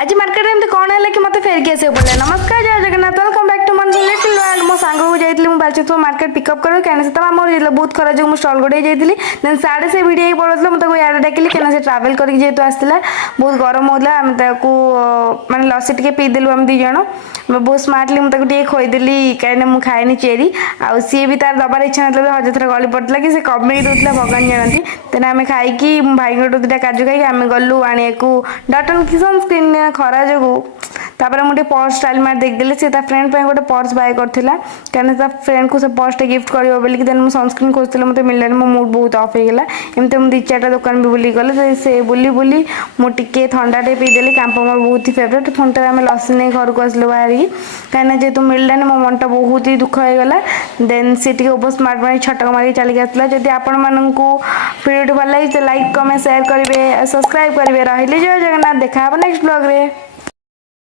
आज मार्केट में कौन है कि मत फेरिक आस पड़े। नमस्कार, जय जगन्नाथ, वेलकम बैक टू मन लिटिल वर्ल्ड। मो सांग को जाइए बालचंद्रपुर मार्केट पिकअप कर कहीं बहुत खरा जो स्टल गोटे जाइए देन साढ़े से भिड़ी पड़ोला मुझे इे डाकिली कहीं से ट्रावेल करके जेहतु आसाला बहुत गरम होता आम माने लसी टे पीदेलु आम दिज बहुत स्मार्टली मुझे खोईदेली कहीं मुझे खाएनी चेरी आ सी भी तार दबार इच्छा ना हजार गली पड़ता कि से कमेई दूसरा भगवान जानती तेना आम खाई भाई दुटा काजू खाई आम गलु आने को डटन किसन स्क्रीन खरा जो तापर मुझे पर्स स्टाइल मार देखदेली से फ्रेंड पे गोटे पर्स बाय करथिला कहीं फ्रेंड को से पर्स टे गिफ्ट कर बोलिक देन मुझे सनस्क्रीन खोजती मतलब मिललानी मो मूड बहुत ऑफ हो गला एमती मुझे दी चार्टा दुकान भी बुली गले से बुली बुली मुझे ठंडा टे पीदेली कैंपा मोर बहुत ही फेवरेट फोन टे आम लसी नहीं घर को आसलु बाहर कहीं जेहतु मिललानी मो मनटा बहुत ही दुख हो गला देन सी ओवर स्मार्ट मारी छटक मारी चलिक आसला जदि आपण मानू वीडियो भल लगी लाइक कमेंट शेयर करेंगे सब्सक्राइब करेंगे रही जय जगन्नाथ देखा नेक्स्ट ब्लॉग रे।